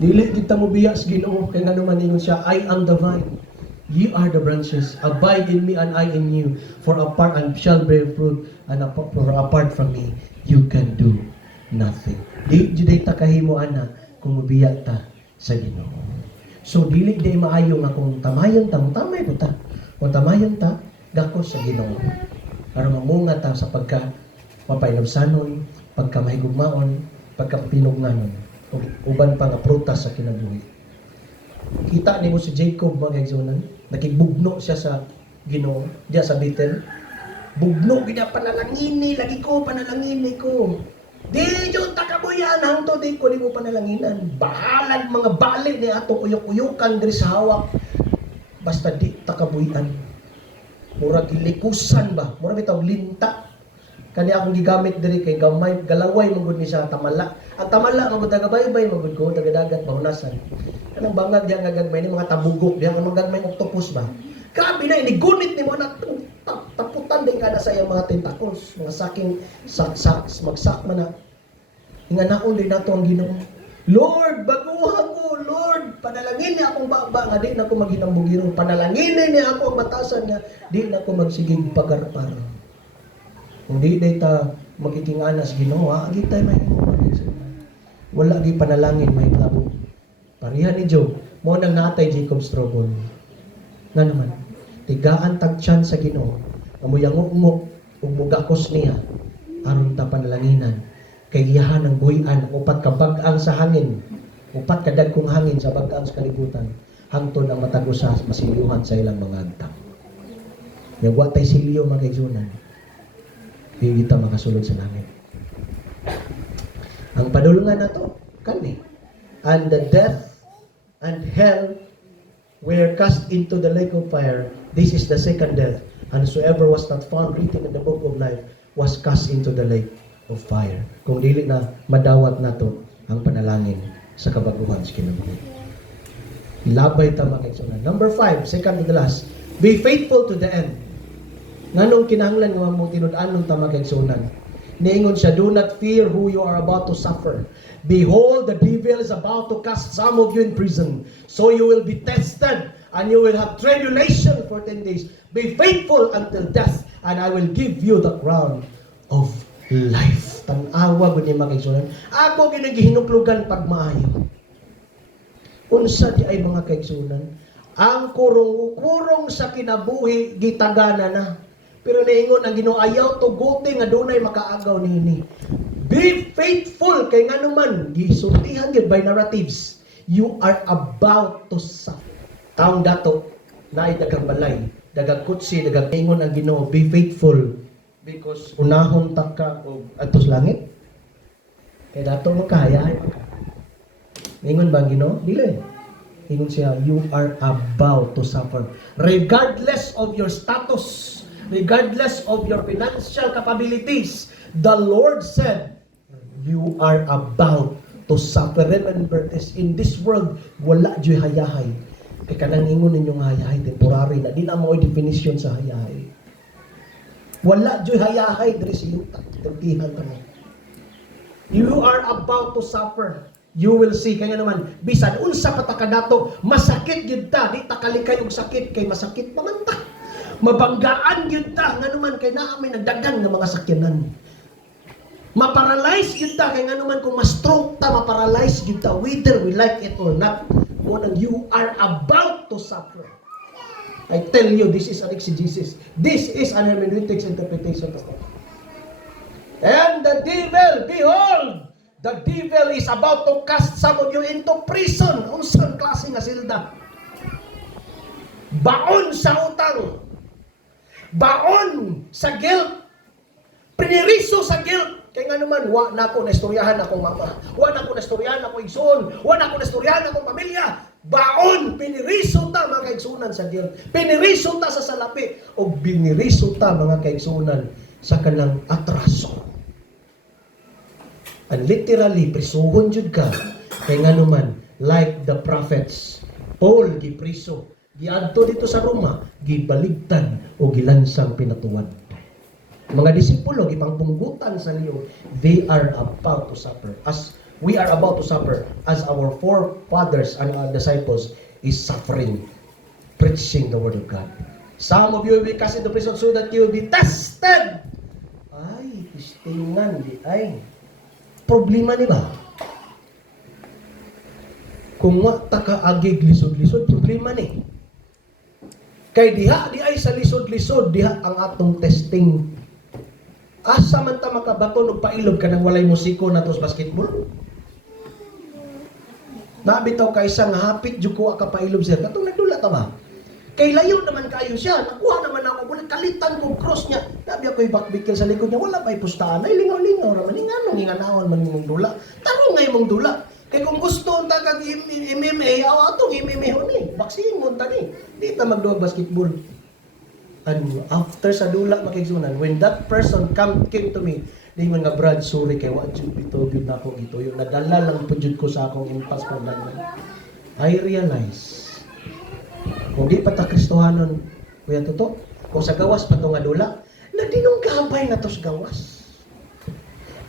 Dili kita mo biya sa Ginoo kay ngano man ingon siya, I am the vine. You are the branches. Abide in me and I in you. For apart and shall bear fruit, and apart from me, you can do nothing. Di ta kahimo ana kung mubiya ta sa Ginoo. So dili di maayo nga kung tamayon ta, tamay po ta. Kung tamayon ta, dako sa Ginoo. Para mamunga ta sa pagka mapainomsanon, pagka mahigugmaon, pagka pinugnanon, uban pa nga prutas sa kinabuhi. Kita ni mo si Jacob mga kaigsunan, nakigbugno siya sa Ginoo diya sa Bethel. Bugno gid panalangini lagi ko, panalangini ko. Di jud takabuyan hangtod di ko panalanginan. Bahalag mga bali ni atong uyok-uyukan diri sa hawak. Basta di takabuyan. Murag gilikusan ba? Murag bitaw linta. Kani akong gigamit diri kay gamay galaway magud ni sa tamala. Ang tamala magud tagabaybay magud ko tagadagat bahunasan. Kanang bangag diyan gagagmay ni mga tabugok diyan ang gagmay octopus ba. Grabe na inigunit ni mo na taputan din kada sa iyang mga tentacles, mga saking magsak man na. Inganaon din nato ang Ginoo. Lord, baguhan ko, Lord. Panalangin niya akong baba nga di na ko maghinambugiro. Panalangin niya ako ang batasan nga di na ko magsigig pagarpar. Kung di ta makikinganas Ginoo, agi tay may wala gi panalangin may tabo. Pareha ni Job, mo nang natay Jacob struggle. Nga naman, tigaan tagtyan sa Ginoo, amuyangok-ngok ug mugakos niya aron ta panalanginan. Kay giyahan ng buhian upat ka bag-ang sa hangin. Upat ka dagkong hangin sa bag-ang sa kalibutan. Hangtod ang matagusas masilyuhan sa ilang mga agtang. Yagwa tay silyo mga kaigsunan. Di kita makasulod sa langit. Ang padulungan na to, kani. And the death and hell were cast into the lake of fire. This is the second death. And whosoever was not found written in the book of life was cast into the lake of fire. Kung dili na madawat na to ang panalangin sa kabaguhan sa kinabuhi. Labay ta mga kaigsunan. Number 5, second to the last. Be faithful to the end. Nganong kinahanglan nga mong tinud-anon ta mga kaigsunan. Niingon siya, do not fear who you are about to suffer. Behold, the devil is about to cast some of you in prison. So you will be tested and you will have tribulation for 10 days. Be faithful until death and I will give you the crown of life. Tanawa gud ni mga kaigsunan. Ako ginagihinuklugan pag maayo. Unsa di ay mga kaigsunan? Ang kurong sa kinabuhi gitagana na. Pero niingon ang Ginoo ayaw tuguti nga dunay makaagaw niini. Be faithful kay nganuman gisultihan gyud by narratives. You are about to suffer. Taong dato naay daghang balay, daghang kutsi, daghang ingon ang Ginoo, be faithful. Because unahon taka o atos langit. Kay dato makahaya ay maka. Ingon ba ang Ginoo? Dili. Ingon siya, you are about to suffer. Regardless of your status, regardless of your financial capabilities, the Lord said, you are about to suffer. Remember this, in this world, wala dyo'y hayahay. Kaya kanang ingon ninyong hayahay, temporary na. Di na mo definition sa hayahay. Wala dyo'y hayahay, diri siluta. Tagtihan ka mo. You are about to suffer. You will see. Kaya naman, bisan, unsa patakadato, masakit yun ta. Di takalikay yung sakit, kay masakit naman ta. Mabanggaan yun ta. Nga naman, kay naamay nagdagan ng mga sakyanan. Maparalyze yun ta. Kaya nga naman, kung ma-stroke ta, maparalyze yun ta. Whether we like it or not, you are about to suffer. I tell you, this is an exegesis. This is an hermeneutics interpretation. And the devil, behold, the devil is about to cast some of you into prison. Unsang klase nga silda? Baon sa utang. Baon sa guilt. Piniriso sa guilt. Kaya nga naman, wa na ako naistoryahan akong mama. Wa na ako naistoryahan akong igsoon. Wa na ako naistoryahan akong pamilya. Baon, piniriso ta mga kaigsunan sa guilt. Piniriso ta sa salapi. O biniriso ta mga kaigsunan sa kanang atraso. And literally, prisuhon jud ka. Kaya nga naman, like the prophets, Paul gipriso. Giadto dito sa Roma, gibaligtan o gilansang pinatuwad. Mga disipulo, gipangpunggutan sa liyo, they are about to suffer. As we are about to suffer, as our forefathers and our disciples is suffering, preaching the word of God. Some of you will be cast into prison so that you will be tested. Ay, testingan di ay. Problema ni ba? Kung wa ta ka agig lisod-lisod, problema ni. Kay diha di ay sa lisod-lisod, diha ang atong testing. Asa man ta makabaton og pailob ka nang walay musiko na tos basketball? Nabitaw kay isa nga hapit jud ko ka pailob sir. Katong nagdula ta ba? Kay layo naman kayo siya. Nakuha naman ako bulit kalitan ko cross niya. Nabi ako'y backbikil sa likod niya. Wala pa'y pustahan. Ay lingaw-lingaw raman. Nganong inganawan man mong dula. Taro ngay mong dula. Kay kung gusto ta kag MMA, atong MMA ho ni. Vaccine mo ta ni. Di ta magduwag basketball. And after sa dula makigsunan, when that person came to me, di man nga Brad, sorry kay wa jud bitaw gyud nako ito. Yung nadala lang pud jud ko sa akong impas po lang. I realize kung di pa ta Kristohanon, kuya toto, kung sa gawas pa to nga dula, nadinong gabay na to sa gawas.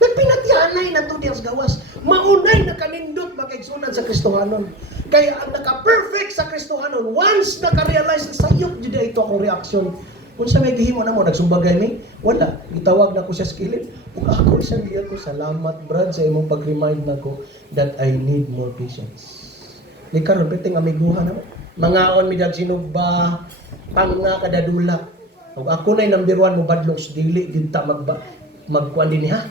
Nagpinatianay na to diyas gawas. Maunay na kanindot makaigsunan sa Kristohanon. Kaya ang naka-perfect sa Kristohanon, once naka-realize na sayop, dito ito akong reaksyon. Kung sa may gihimo na mo, nagsumbagay mi, wala. Itawag na ko siya skillet. Kung ako isang diyan ko, salamat Brad sa imong pag-remind na ko that I need more patience. Di karon piting amiguha na mo. Mangaon mi dag sinugba, pang nga kadadula. Ug ako na'y number 1 mo badlong dili gid ta magkuan din ha.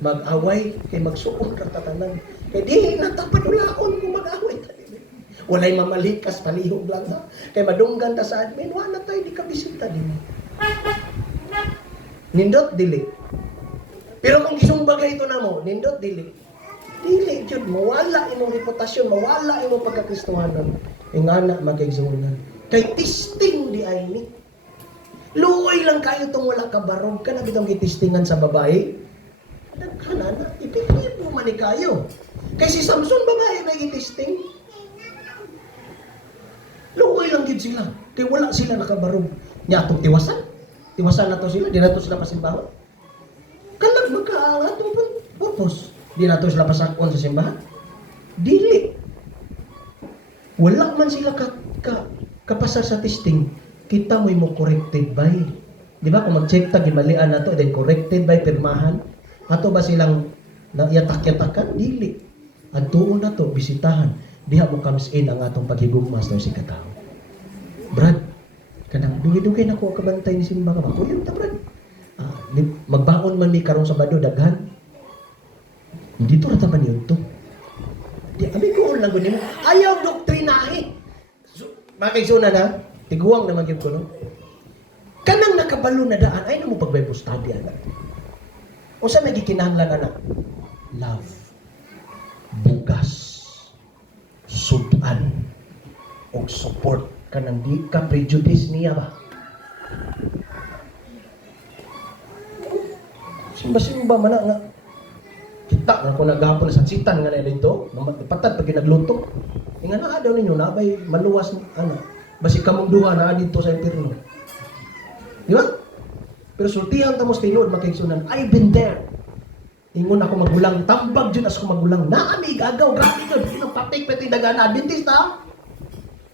Mag-away kay magsuot ka tatanan. Kay di natapadulaon ko mag-away ta dinhi. Walay mamalikas palihog lang ha. Kay madunggan ta sa admin, wala tay di ka bisita dinhi. Nindot dili. Pero kung gisumbagay ito na mo, nindot dili. Dili jud mawala imong reputasyon, mawala imong pagkakristohanon. Ingana magkaigsunan. Kay testing di ay ni. Luoy lang kayo tong wala ka barog ka na bitong gitistingan sa babae. Nagkana na, ipipili mo man kayo. Kay si Samson babae na gitisting. Luoy lang gid sila. Kay wala sila nakabarog. Nya atong tiwasan. Tiwasan na to sila, di na to sila pasimbahan. Kalag magkaangat tong purpose. Di na to sila pasakon sa simbahan. Dili. Wala man sila kapasar sa testing. Kita mo'y mo corrected by. Di ba? Kung mag-check tag, imalian na to, then corrected by pirmahan. Ato ba silang yatak-yatakan? Dili. Ang tuon na to, bisitahan. Diha mo comes in ang atong paghigugmas na si katao. Brad, kanang dugi-dugi na ko kabantay ni simba ka ba? Kuya, ta Brad. Magbaon man ni karong Sabado, daghan. Dito na taman yun to. Di, abi ko lang mo. Ayaw doktrinahe. Makaigsunan na. Tiguang naman yung kuno. Kanang nakabalo na daan, ay na mo pag-Bible study, anak. O sa nagikinahanglan, anak? Love. Bugas. Sudan. O support. Kanang di ka prejudice niya ba? Simba-simba man nga. Kita nga kung naghapon na saksitan nga na dito, patad pag ginagluto. Nga na daw ninyo, nabay maluwas, anak. Basi kamong duha na dito sa impierno. Di ba? Pero sultihan tamos tinuod makaigsunan. I've been there. Ingon ako magulang, tambag dyan as ko magulang. Naami, gagaw, grabe yun. Inong patik, pati dagana, dentista.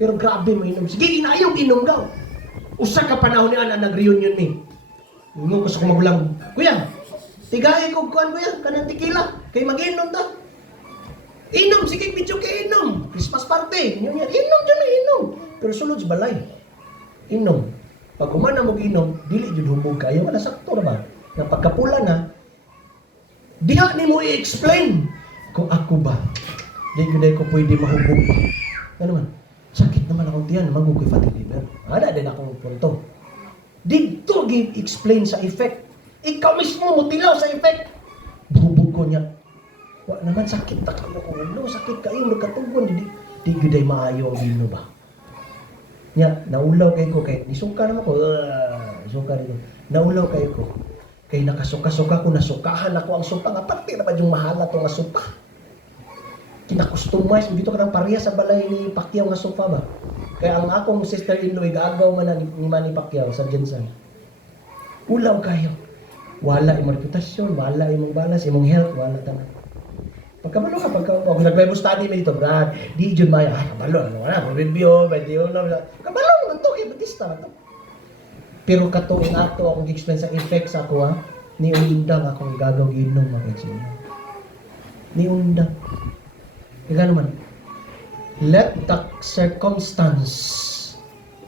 Pero grabe mo inom. Sige, inayong inom gaw. Usa ka panahon niya na nag-reunion ni. Ingon ko sa ko magulang, kuya, tigay ko kuan kuya, kanang tikila. Kay mag-inom ta. Inom, sige, bityo kay inom. Christmas party. Inom dyan na inom. Pero sulod sa balay. Inom. Pag kumana mo inom, dili jud humog kayo. Wala sakto na ba? Nang pagkapula na, diha ni mo i-explain kung ako ba. Di ko pwede mahubog ba. Ano man? Sakit naman akong tiyan. Magugoy fatty liver. Ada din akong punto. Dito gi-explain sa effect. Ikaw mismo mo tilaw sa effect. Buhubog ko niya. Wa naman sakit ta kamo kung ano. Sakit kayo. Nagkatugon. Di giday maayo ang ino ba. Nya, naulaw kay ko kay nisuka naman ko. Nisuka rin ko. Naulaw kay ko. Kay nakasuka-suka ko, nasukahan ako ang supa. Nga pati na ba yung mahala to nga supa? Kinakustomize. Dito ka ng pareha sa balay ni Pacquiao nga supa ba? Kaya ang akong sister-in-law, igagaw man ni Manny Pacquiao sa Jensen. Ulaw kayo. Wala imong reputasyon, wala imong balas, imong health, wala tanan. Pagkabalo ka, kung nag-Bible study mo dito, Brad, di dyan maya, kabalo, ano na, review, video, kabalo naman to, Batista to. Pero katuong ato, akong experience sa effects ako, ni undang akong gagawin nung makikita. Ni undang. Ika naman, let the circumstance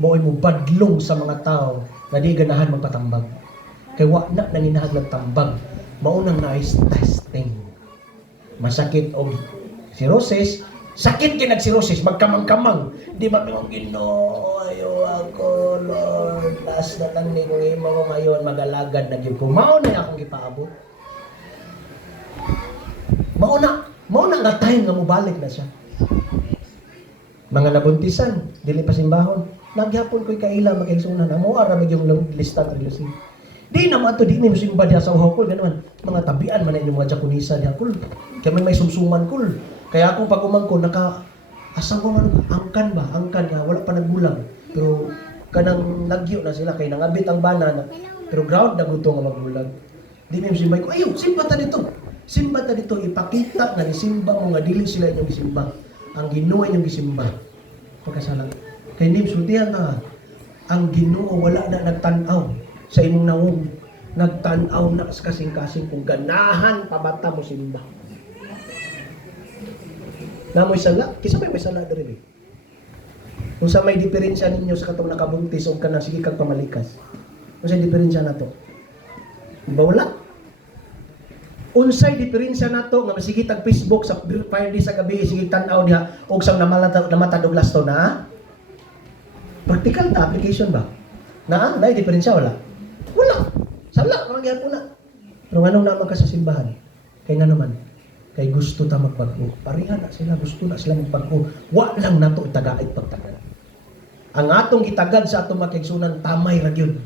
mo'y mo badlong sa mga tao na di ganahan magpatambag. Kaya wak na nanginahag nagtambag, maunang nais testing. Masakit o cirrhosis, sakit kinag-cirrhosis, magkamang-kamang. Di ba nung ayo ako, Lord, last na lang ni kung imo ko ngayon, mag-alagad na yun. Mao na akong ipaabot. Mao na nga time nga mubalik na siya. Mga nabuntisan, dili pa simbahon. Nagyapon ko'y kaila, magkaigsunan. Amo ara yung lista ng relusin. Di naman ito, di may musimba diya sa uhokol, gano'n. Mga tabian man na yung mga jakunisa diya, kul. Kaya may sumsuman, kul. Kaya ako pag umangko, asang ko man, angkan nga, wala pa nagbulang. Pero, kanang lagyo na sila, kaya nangabit ang banana, pero ground na gusto nga magbulang. Di may musimba ko, ayaw, simpata dito. Simba ta dito, ipakita nga gisimba mo nga dili sila inyong gisimba. Ang Ginoo inyong gisimba. Pagkasalang. Kay Nim, sultihan na ang Ginoo wala na nagtanaw sa imong nawong. Nagtanaw na kasing-kasing kung ganahan pabata mo simba. Na mo'y sala, kisa may sala diri. Kung sa may diferensya ninyo sa katong nakabuntis o ka na sige kag pamalikas. Kung sa diferensya na to. Ba wala? Unsay diferensya nato nga masigi tag Facebook sa Friday sa gabi sige tan-aw niya og sang namatad og lasto na? Practical ta application ba? Na diferensya wala? Wala. Sala man gyapon na. Pero nganong naman ka sa simbahan? Kay nga naman kay gusto ta magpag-o. Pareha na sila gusto na sila magpag-o. Wa lang nato itagaid pagtagad. Ang atong gitagad sa atong makigsunan tamay ra gyud.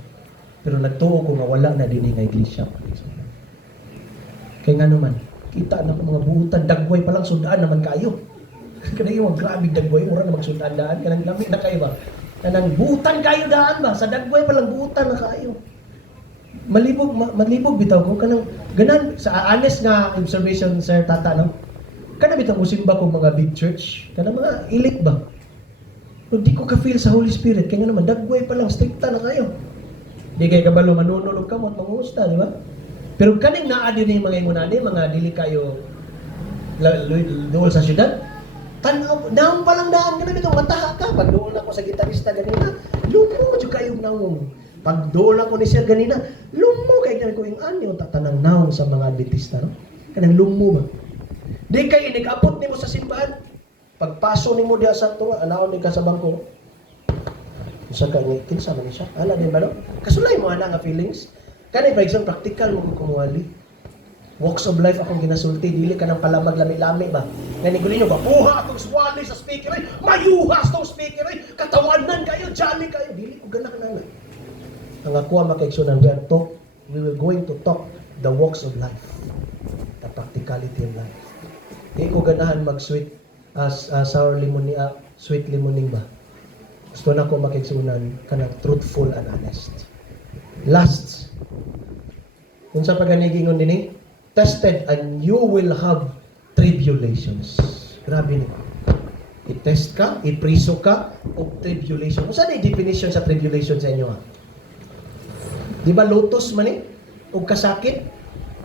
Pero nagtuo ko nga wala na dinhi nga iglesia. Kaya nga naman, kita na ko mga buutan, dagway pa lang sundaan naman kayo. Kanang yung grabe dagway, mura na magsundaan daan, kanang lamit na kayo ba? Kanang buutan kayo daan ba? Sa dagway pa lang buutan na kayo. Malibog bitaw ko, kanang ganan, sa honest nga observation, Sir Tata, no? Kanang bitaw mo simba kong mga big church, kanang mga elite ba? Pero di ko ka-feel sa Holy Spirit, kaya nga naman, dagway pa lang, stricta na kayo. Di kayo kabalo, manunulog ka mo at mangusta, di ba? Pero kaning naa din yung mga ingunani, mga dili kayo dool sa syudad. Tanaw, daon pa lang daan ka na bitaw, mataha ka. Pag doon ako sa gitarista ganina, lumo jud kayo nawong. Pag doon ako ni Sir ganina, lumo kay ko yung anyo tatanang nawong sa mga Adventista, no? Kanang lumo ba? Di kay nag-abot nimo sa simbahan. Pagpaso nimo diha sa tuwa, anaon ni ka sa bangko. Usa ka ni kinsa man siya? Ala din ba no? Kasulay mo ana nga feelings. Kani for example, practical mo kumuwali. Walks of life akong ginasulti, dili ka ng palamag lami-lami ba? Ngani ko ninyo, bapuha atong swali sa speaker ay, mayuhas tong speaker ay, katawanan kayo, jolly kayo. Dili ko ganak na nga. Ang ako ang makaigsunan, we will going to talk the walks of life. The practicality of life. Di ko ganahan mag-sweet, sour lemon, sweet lemoning ba? Gusto na ko makaigsunan, kanang truthful and honest. Last, kung sa pag-anigingon din tested and you will have tribulations. Grabe ni. I-test ka, ipriso ka, o tribulation. Kung saan yung definition sa tribulation sa inyo ha? Di ba lutos man o kasakit?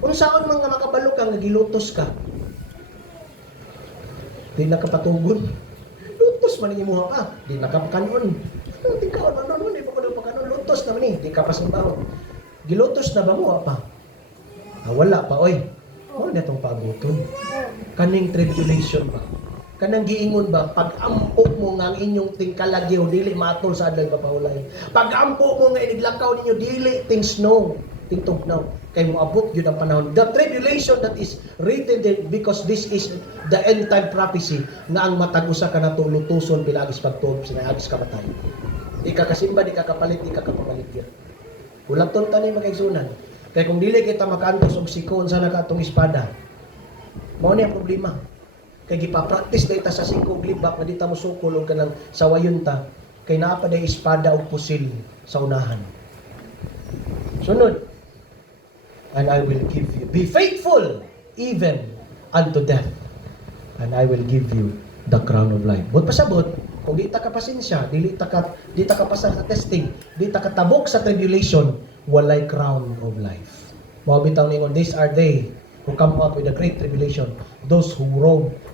Kung saan man nga makabalo ka, nagilutos ka. Di nakapatugon. Lutos man yung imuha ka. Di nakapakanon. Di ka ano, di pa ko pakanon. Lutos naman di ka pasimbaho. Gilutos na ba mo pa? Wala pa, oy. Wala na itong paguton. Kaning tribulation ba? Kanang giingon ba, pag-ampo mo nga ang inyong tingkalagyo, dili matol sa adlay papahulay. Pag-ampo mo nga iniglakaw ninyo, dili ting snow, ting tugnaw. Kay mo abot yun ang panahon. The tribulation that is written there, because this is the end time prophecy, na ang matag-usa ka na lutuson, pilagis pagtuog, sinayagis ka matay. Di ka kasimba, di ka kapalit, di ka kapapalit yan. Ulaton tanin magkaigsunan. Kaya kung dili kita makaantos og sikon sa nakatong espada, mao ni ang problema. Kay gipa-practice data sa 5 libak na dita mo sukol og kanang sawayon ta, kay naa pa day espada og pusil sa unahan. Sunod. And I will give you, be faithful even unto death, and I will give you the crown of life. But pasabot, kung di ta kapasensya, di ta kapasa sa testing, di ta katabok sa tribulation, walay crown of life. Mga bitaw ningon, these are they who come out with the great tribulation, those who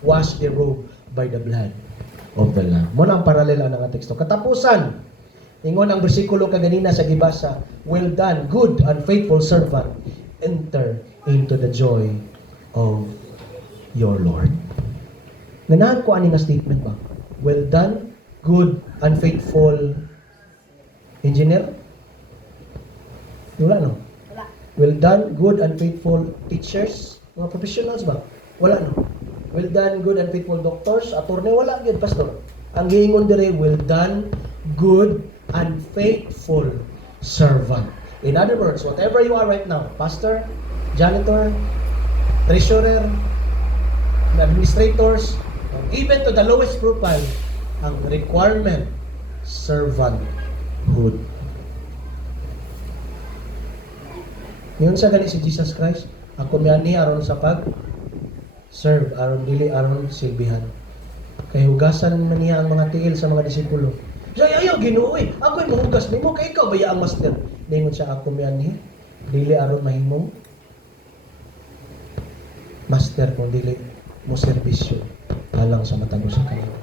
wash their robe by the blood of the Lamb. Muna ang paralela ng teksto. Katapusan, ingon ang bersikulo kaganina sa gibasa, well done, good and faithful servant, enter into the joy of your Lord. Ganahan ko ani nga statement ba? Well done, good and faithful engineer? Wala no? Wala. Well done, good and faithful teachers? Mga professionals ba? Wala no? Well done, good and faithful doctors? Attorney? Wala yun, pastor. Ang giingon dire, well done, good and faithful servant. In other words, whatever you are right now, pastor, janitor, treasurer, administrators, even to the lowest profile, ang requirement, servanthood. Ngayon sa galing si Jesus Christ, Ako miani aron sa pag serve aron dili aron silbihan. Kay hugasan man niya ang mga tiil sa mga disipulo. Siya ayaw Ginoo eh. Ako'y mahugas nimo kay ikaw baya ang master. Ningon siya ako miani dili aron mahimong master kung dili mo serbisyo alang sa matag usa ka nimo.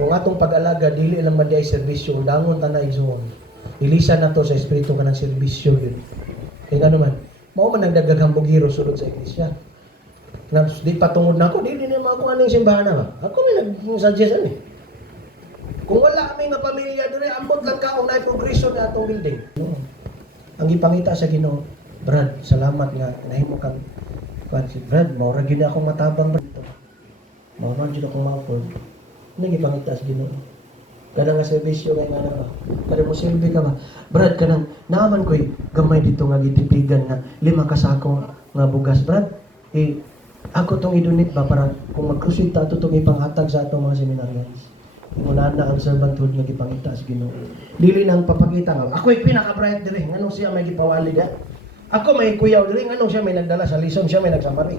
Kung atong pag-alaga dili lang man diay serbisyo dangon ta na igsoon. Ilisan nato sa espiritu kanang serbisyo yun. Kaya nga naman, mao man nagdaghang bugiro sulod sa iglesia. Na di patungod na ako, dili na makuha ning simbahan na ba? Ako may nag-suggest ani. Kung wala kami nga pamilya dire, ambot lang ka na progression na atong building. Ang ipangita sa Ginoo, Brad, salamat nga nahimo kang kuan si Brad, mao ra gyud akong matabang dito. Mao ra gyud akong ma-afford. Nang ipangita sa Ginoo. Kanang nga serbisyo kay nga ba? Kada mo silbi ka ba? Brad, kanang naaman ko'y gamay dito nga gitipigan nga 5 kasako nga bugas, Brad. Ako tong idunit ba para kung mag-crusade ta itong ipanghatag sa atong mga seminarians. Muna na ang servanthood nga gipangita sa Ginoo. Dili nang papakita nga. Ako'y pinaka-bright dire. Nganong siya may gipawali ga? Ako may kuyaw dire. Nganong siya may nagdala sa lison, siya may nagsamari.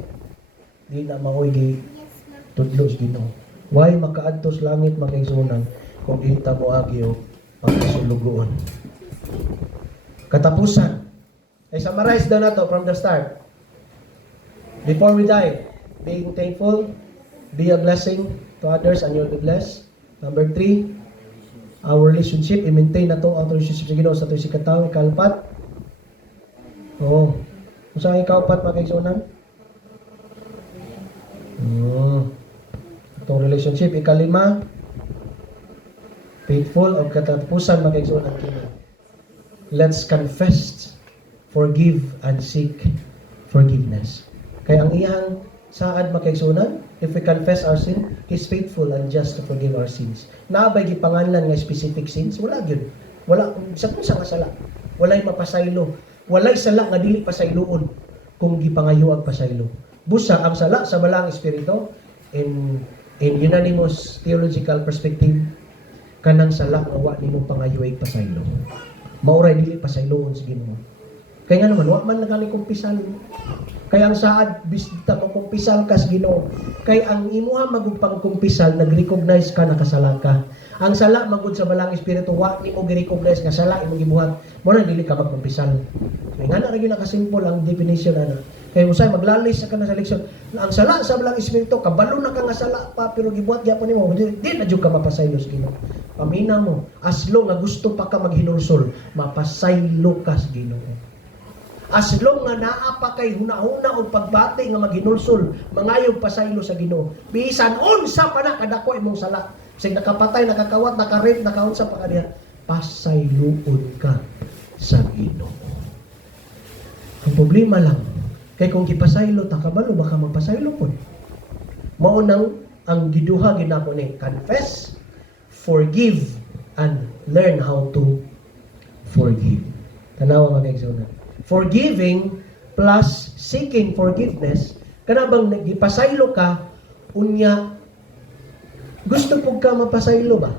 Di na maoy gi tudlo sa Ginoo. Why makaadtos langit makaigsunan kung ita mo agyo pagkasulugoon. Katapusan. Ay summarize daw nato from the start. Before we die, being thankful, be a blessing to others and you'll be blessed. Number 3, our relationship, i-maintain na to ang relationship sa Ginoo sa ito si kataw, ikalpat. Oo. Kung saan ikaupat makaigsunan? Itong relationship, ikalima, faithful o katapusan makaigsunan kini. Let's confess, forgive, and seek forgiveness. Kaya ang iyang saad makaigsunan, if we confess our sin, He's faithful and just to forgive our sins. Naabay gipanganlan nga specific sins, wala gyud. Wala sa nga sala. Walay mapasaylo. Walay sala nga dili pasayloon kung gipangayo ang pasaylo. Busa ang sala sa balang espiritu in unanimous theological perspective kanang sala nga wa nimo pangayoy pasaylo. Mauray dili pasayloon sa Ginoo. Kaya nga naman, wa man nagani kumpisal. Kaya ang saad, bisita mo kumpisal ka sa Ginoo. Kaya ang imuha magupang kumpisal, nag-recognize ka, nakasala ka. Ang sala, magud sa balang espiritu, wa ni mo gi-recognize nga sala, imong gibuhat. Mo na, dili ka magkumpisal. Kaya nga na rin nakasimple ang definition na. Kaya usay, maglalis ka na sa leksyon. Ang sala sa balang espiritu, kabalo na ka nga sala pa, pero gibuhat gyapon nimo. Di na jud ka mapasaylo sa Ginoo. Pamina mo, as long nga gusto pa ka maghinulsol, mapasaylo ka sa Ginoo. As long nga naa pa kay hunahuna o pagbati nga maghinulsol, mangayog pasaylo sa Ginoo. Bisan unsa pa na kadako imong sala. Sig nakapatay, nakakawat, nakarip, nakaunsa pa kaniya, pasayloon ka sa Ginoo. Ang problema lang, kay kung gipasaylo ta kabalo baka magpasaylo pod. Mao nang ang giduha ginako ni confess, forgive, and learn how to forgive. Tanawa mga kaigsunan. Forgiving plus seeking forgiveness, kana bang nagipasaylo ka, unya, gusto pug ka mapasaylo ba?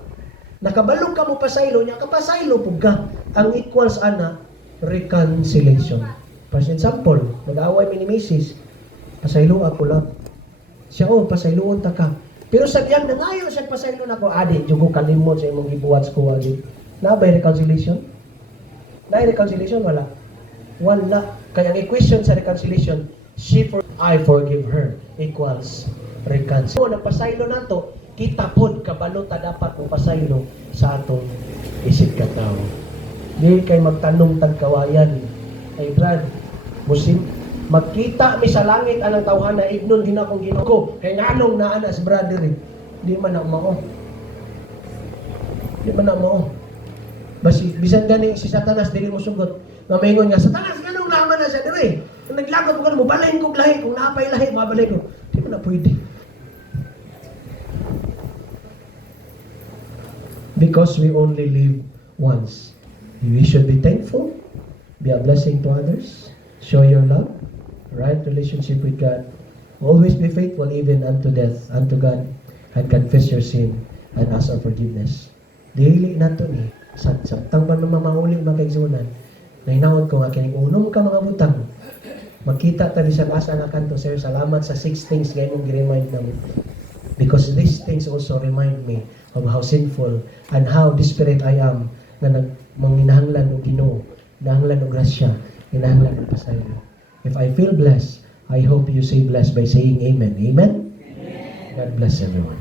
Nakabalo ka mo pasaylo, nya kapasaylo pug ka. Ang equals ana, reconciliation. For example, nag-away mi ni Mrs. Pasaylo ako lang. Siya, pasayloon ta ka. Pero sadyang nangayo siya pasaylo na ko, adi, jugo kalimot sa imong gibuhat sa kuwa. Nabay reconciliation? Nabay reconciliation? Wala. Wala. Kaya ang equation sa reconciliation, I forgive her equals reconciliation. So, nagpasaylo na to, kita pod kabalo ta dapat mo pasaylo sa atong isip katawo. Di kay magtanong tagkawayan. Ay Brad, Muslim, magkita mi sa langit anang tawhana, ignon din akong Ginoo ko. Kay nganong naa na si brother eh. Di man na mao. Di man na mao. Basi bisan gani si Satanas dili mo sugot. Mamingon nga, Satanas, ganong naman na siya dire. Kung naglagot mo ka mo, balahin kong lahi. Kung napay lahi, mabalay ko. Di mo na pwede. Because we only live once. We should be thankful, be a blessing to others, show your love, right relationship with God. Always be faithful even unto death, unto God, and confess your sin and ask for forgiveness. Dili na to ni. Sabtang pa namamahuling mga kaigsunan. Nainawad ko nga kining unom ka mga butang. Makita ta bisan asa na kanto, sir. Salamat sa 6 things nga imong gi-remind namo. Because these things also remind me of how sinful and how desperate I am na manginahanglan og Ginoo, nahanglan og grasya, hinahanglan og pasaylo. If I feel blessed, I hope you say blessed by saying amen. Amen? God bless everyone.